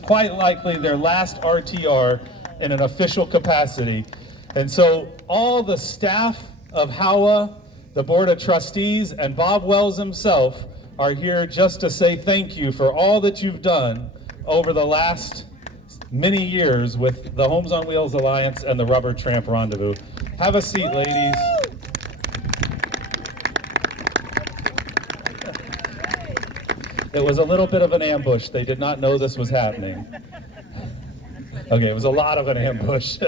Quite likely their last RTR in an official capacity. And so all the staff of HOWA, the Board of Trustees, and Bob Wells himself are here just to say thank you for all that you've done over the last many years with the Homes on Wheels Alliance and the Rubber Tramp Rendezvous. Have a seat, ladies. It was a little bit of an ambush. They did not know this was happening. Okay, it was a lot of an ambush.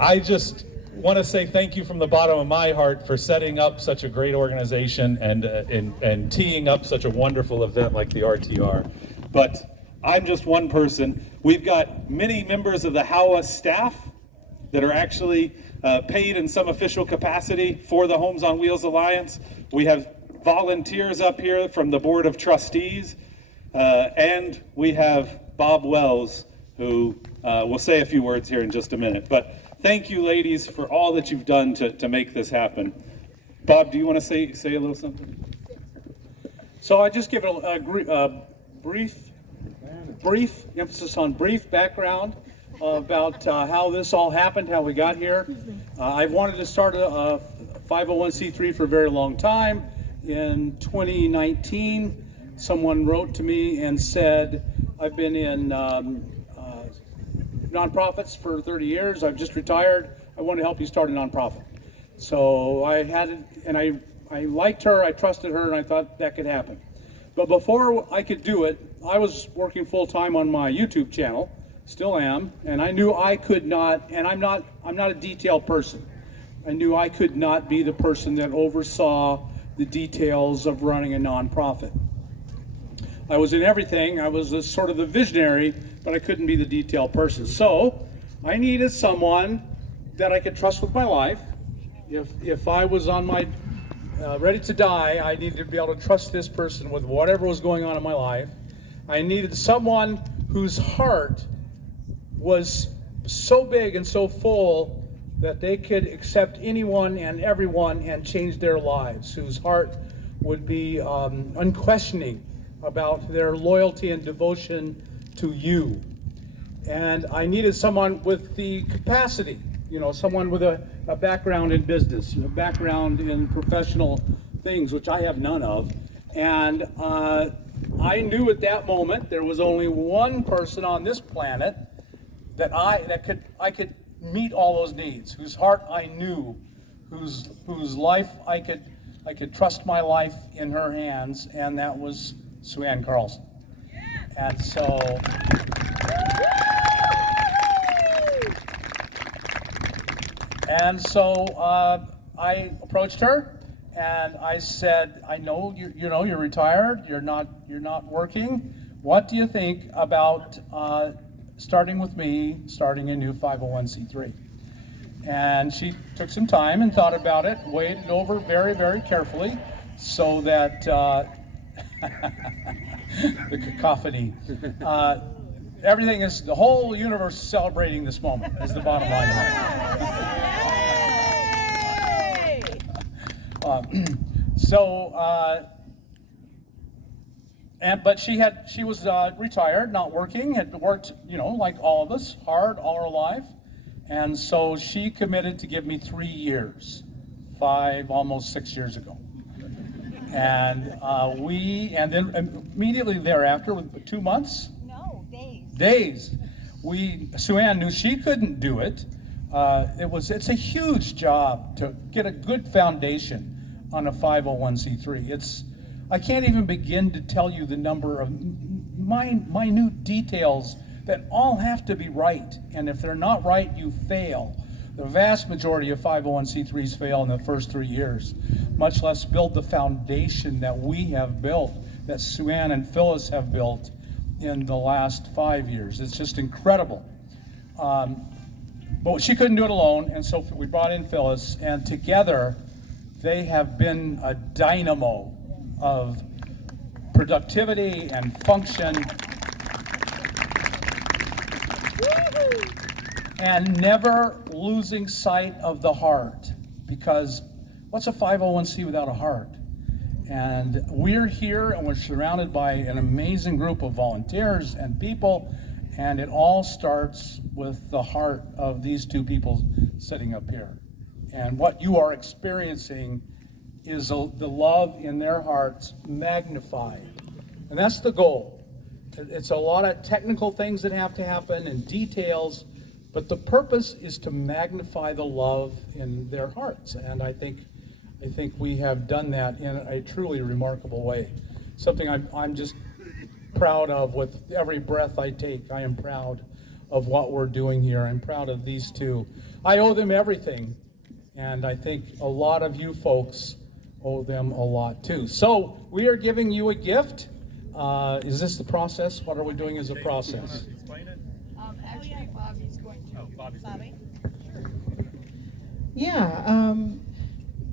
I just want to say thank you from the bottom of my heart for setting up such a great organization and teeing up such a wonderful event like the RTR. But I'm just one person. We've got many members of the HOWA staff that are actually paid in some official capacity for the Homes on Wheels Alliance. We have volunteers up here from the Board of Trustees, and we have Bob Wells, who will say a few words here in just a minute. But thank you, ladies, for all that you've done to make this happen. Bob, do you want to say a little something? So I just give a brief emphasis on brief background about how this all happened, how we got here. I've wanted to start a 501c3 for a very long time. In 2019, someone wrote to me and said, I've been in nonprofits for 30 years. I've just retired. I want to help you start a nonprofit. So I had it, and I liked her, I trusted her, and I thought that could happen. But before I could do it, I was working full-time on my YouTube channel, still am, and I knew I could not, and I'm not a detailed person. I knew I could not be the person that oversaw the details of running a nonprofit. I was in everything. I was sort of the visionary, but I couldn't be the detailed person. So I needed someone that I could trust with my life. If I was on my ready to die, I needed to be able to trust this person with whatever was going on in my life. I needed someone whose heart was so big and so full that they could accept anyone and everyone and change their lives, whose heart would be unquestioning about their loyalty and devotion to you. And I needed someone with the capacity, someone with a background in business, a background in professional things, which I have none of. And I knew at that moment there was only one person on this planet that I could meet all those needs, whose heart I knew, whose life I could trust my life in her hands, and that was Suanne Carlson. And so I approached her and I said, I know you're retired, you're not working. What do you think about starting with me, starting a new 501c3? And she took some time and thought about it, weighed it over very, very carefully, so that the cacophony, everything is, the whole universe is celebrating this moment, is the bottom line of it. But she was retired, not working, had worked, like all of us, hard all her life. And so she committed to give me 3 years, almost 6 years ago. And then immediately thereafter, with 2 months? No, Days. Suanne knew she couldn't do it. It's a huge job to get a good foundation on a 501c3. I can't even begin to tell you the number of minute details that all have to be right. And if they're not right, you fail. The vast majority of 501c3s fail in the first 3 years, much less build the foundation that we have built, that Suanne and Phyllis have built in the last 5 years. It's just incredible. But she couldn't do it alone, and so we brought in Phyllis, and together they have been a dynamo of productivity and function, and never losing sight of the heart. Because what's a 501c without a heart? And we're here and we're surrounded by an amazing group of volunteers and people, and it all starts with the heart of these two people sitting up here. And what you are experiencing is the love in their hearts magnified. And that's the goal. It's a lot of technical things that have to happen and details, but the purpose is to magnify the love in their hearts. And I think we have done that in a truly remarkable way. Something I'm just proud of with every breath I take. I am proud of what we're doing here. I'm proud of these two. I owe them everything, and I think a lot of you folks owe them a lot too. So we are giving you a gift. Is this the process? What are we doing as a process? Actually, Bobby's going to. Bobby? Yeah,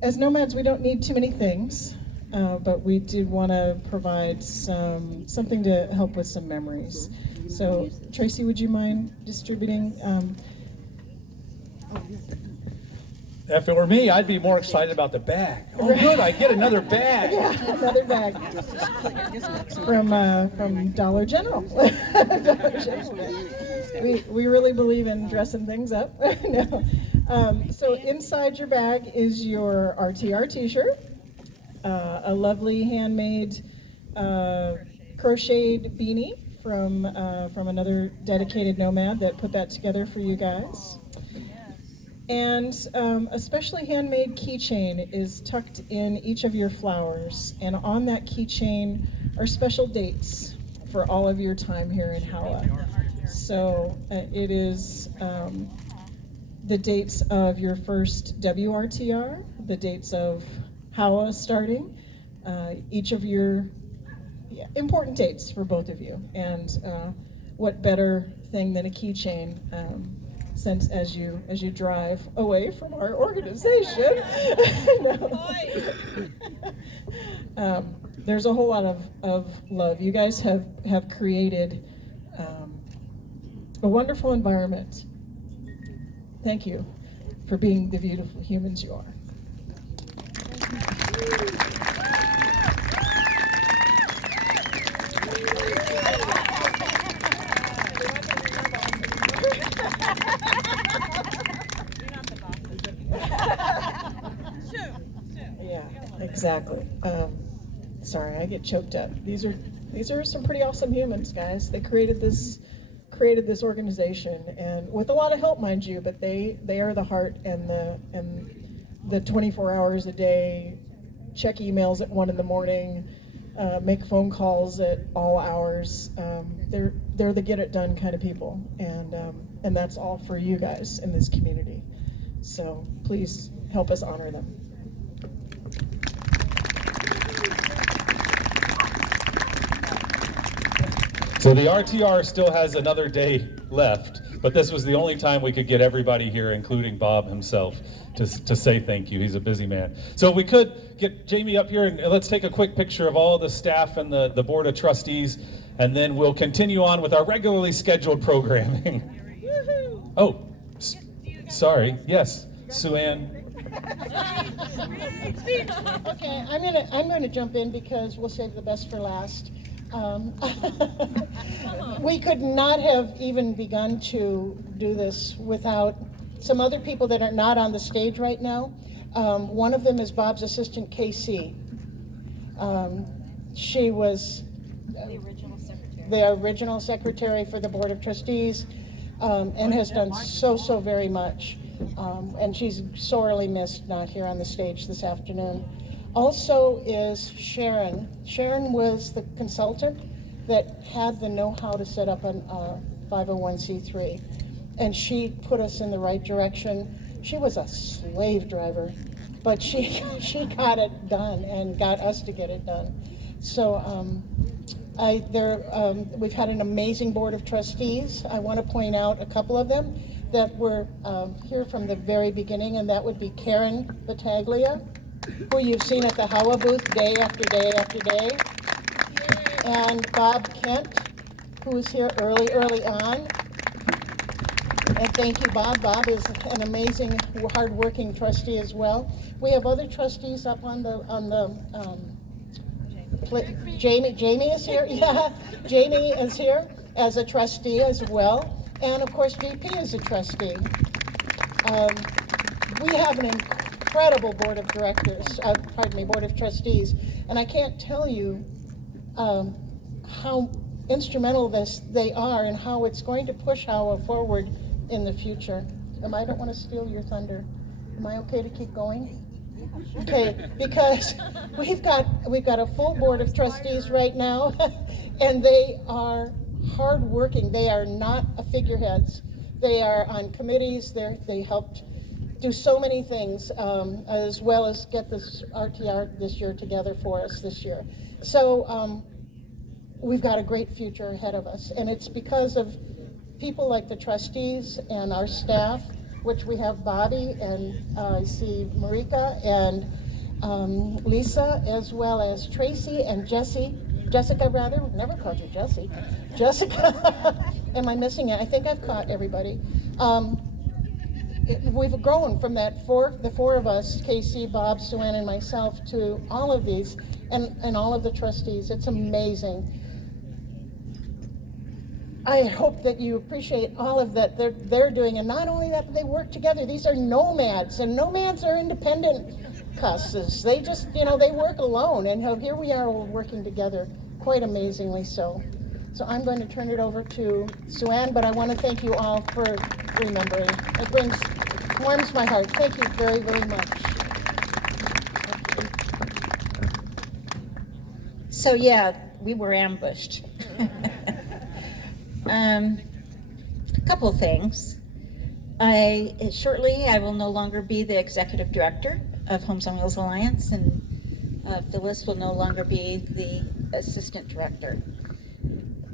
as nomads, we don't need too many things, but we do want to provide something to help with some memories. So, Tracy, would you mind distributing? If it were me, I'd be more excited about the bag. Oh, good, I get another bag. Yeah, another bag from Dollar General. Dollar General. We really believe in dressing things up. No. So inside your bag is your RTR t-shirt, a lovely handmade crocheted beanie from another dedicated nomad that put that together for you guys. And a specially handmade keychain is tucked in each of your flowers, and on that keychain are special dates for all of your time here in HOWA. So it is the dates of your first WRTR, the dates of HOWA starting, each of your important dates for both of you. And what better thing than a keychain since as you drive away from our organization. There's a whole lot of love. You guys have created a wonderful environment. Thank you for being the beautiful humans you are. Yeah, exactly. Sorry, I get choked up. These are some pretty awesome humans, guys. They created this organization, and with a lot of help, mind you. But they are the heart and the 24 hours a day, check emails at 1 a.m, make phone calls at all hours. They're the get it done kind of people, and that's all for you guys in this community. So please help us honor them. So the RTR still has another day left, but this was the only time we could get everybody here, including Bob himself, to say thank you. He's a busy man. So we could get Jamie up here and let's take a quick picture of all the staff and the Board of Trustees, and then we'll continue on with our regularly scheduled programming. Oh, sorry. Yes, Suanne. Okay, I'm gonna jump in because we'll save the best for last. We could not have even begun to do this without some other people that are not on the stage right now. One of them is Bob's assistant, Casey. She was the original secretary for the Board of Trustees, and has done so very much. And she's sorely missed not here on the stage this afternoon. Also is Sharon. Sharon was the consultant that had the know-how to set up a 501c3, and she put us in the right direction. She was a slave driver, but she got it done and got us to get it done. So we've had an amazing Board of Trustees. I want to point out a couple of them that were here from the very beginning, and that would be Karen Battaglia, who you've seen at the HOWA booth day after day after day, and Bob Kent, who was here early on. And thank you, Bob. Bob is an amazing, hard-working trustee as well. We have other trustees up on the Jamie is here, yeah. Jamie is here as a trustee as well. And of course, JP is a trustee. We have an incredible board of directors, board of trustees. And I can't tell you how instrumental they are and how it's going to push HOWA forward in the future. I don't want to steal your thunder. Am I okay to keep going? Okay, because we've got a full board of trustees right now, and they are hardworking. They are not figureheads. They are on committees. They helped do so many things, as well as get this RTR this year together for us this year. So we've got a great future ahead of us, and it's because of people like the trustees and our staff, which we have Bobby and I see Marika and Lisa, as well as Tracy and Jessica rather, never called you Jessie. Jessica, am I missing it? I think I've caught everybody. We've grown from the four of us, Casey, Bob, Suanne, and myself, to all of these, and all of the trustees. It's amazing. I hope that you appreciate all of that they're doing, and not only that, they work together. These are nomads, and nomads are independent cusses. They just, they work alone, and here we are all working together, quite amazingly so. So I'm going to turn it over to Suanne, but I want to thank you all for remembering. It warms my heart. Thank you very, very much. So yeah, we were ambushed. A couple of things. Shortly I will no longer be the Executive Director of Homes on Wheels Alliance, and Phyllis will no longer be the Assistant Director.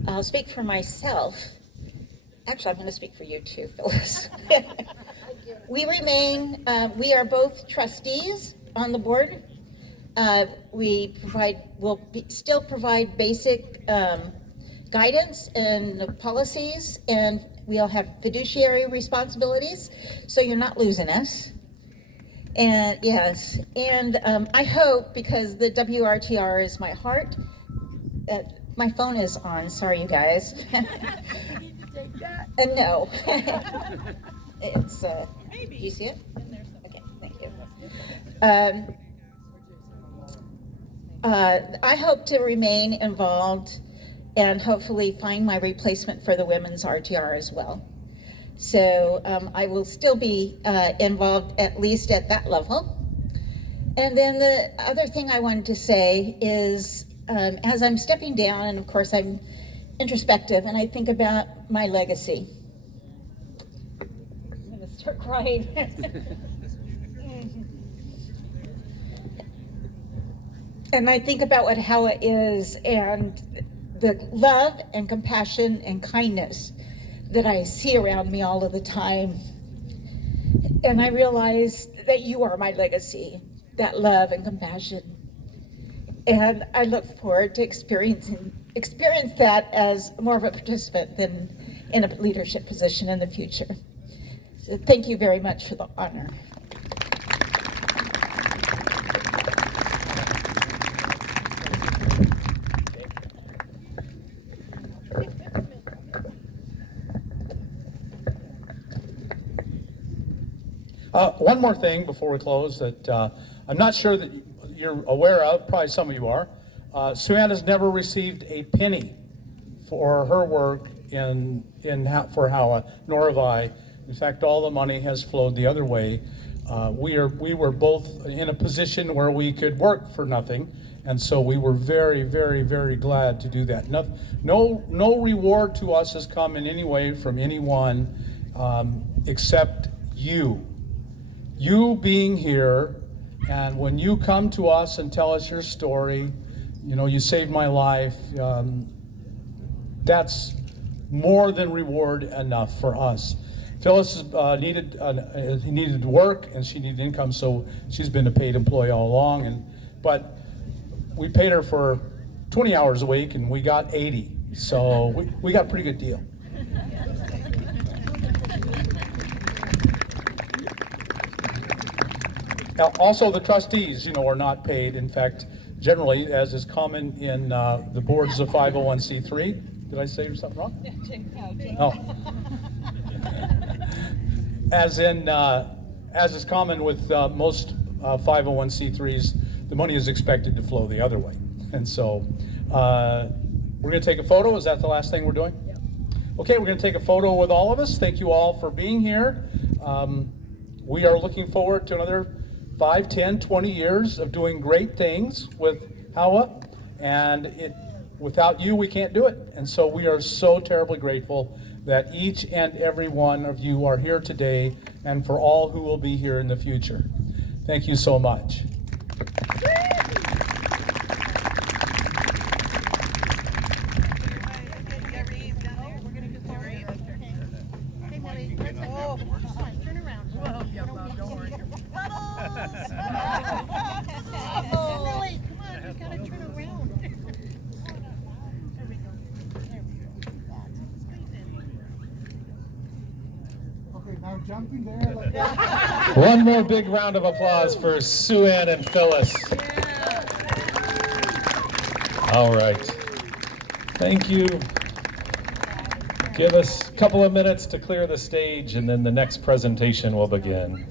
I'll speak for myself. Actually, I'm going to speak for you too, Phyllis. We are both trustees on the board. We'll still provide basic guidance and policies, and we all have fiduciary responsibilities, so you're not losing us. And yes, and I hope, because the WRTR is my heart, my phone is on, sorry you guys. No. It's, you see it? Okay, thank you. I hope to remain involved and hopefully find my replacement for the women's RTR as well. So I will still be involved at least at that level. And then the other thing I wanted to say is, as I'm stepping down, and of course I'm introspective, and I think about my legacy. I'm gonna start crying. And I think about what HOWA is, and the love and compassion and kindness that I see around me all of the time. And I realize that you are my legacy, that love and compassion. And I look forward to experience that as more of a participant than in a leadership position in the future. So thank you very much for the honor. One more thing before we close that I'm not sure that you're aware of, probably some of you are. Suanne has never received a penny for her work for HOWA, nor have I. In fact, all the money has flowed the other way. We were both in a position where we could work for nothing, and so we were very, very, very glad to do that. No reward to us has come in any way from anyone except you. You being here, and when you come to us and tell us your story, you saved my life, that's more than reward enough for us. Phyllis needed work, and she needed income, so she's been a paid employee all along. But we paid her for 20 hours a week, and we got 80, so we got a pretty good deal. Now, also, the trustees, are not paid. In fact, generally, as is common in the boards of 501c3. Did I say something wrong? Oh. As is common with most 501c3s, the money is expected to flow the other way. And so we're going to take a photo. Is that the last thing we're doing? Yep. Okay, we're going to take a photo with all of us. Thank you all for being here. We are looking forward to another 5, 10, 20 years of doing great things with HOWA, and without you, we can't do it. And so we are so terribly grateful that each and every one of you are here today, and for all who will be here in the future. Thank you so much. Now jumping there. One more big round of applause for Suanne and Phyllis. All right. Thank you. Give us a couple of minutes to clear the stage, and then the next presentation will begin.